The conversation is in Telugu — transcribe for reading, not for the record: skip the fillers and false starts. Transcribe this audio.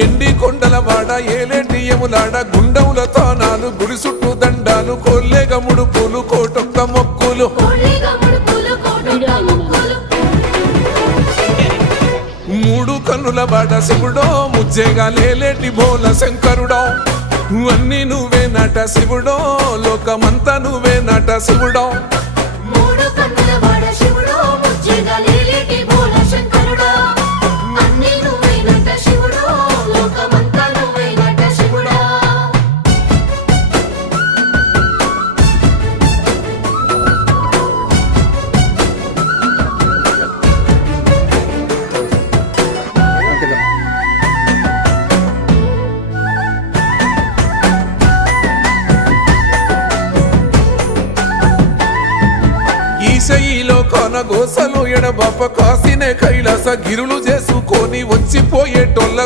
ఎండి కొండల వాడ ఏలేటి యములాడ గుండముల తానాలు గుడి చుట్టూ దండాలు కోల్లేగ ముడుపులు కోటొక్క మొక్కులు మూడు కన్నుల వాడ శివుడో ముజ్జేగా లేలేటి బోల శంకరుడో అన్ని నువ్వే నట శివుడో లోకమంతా నువ్వే నట శివుడో ఈశయిలో కొనగోసలు ఎడబాప కాసినే కైలాస గిరులు చేసుకొని వచ్చిపోయేటోళ్ళ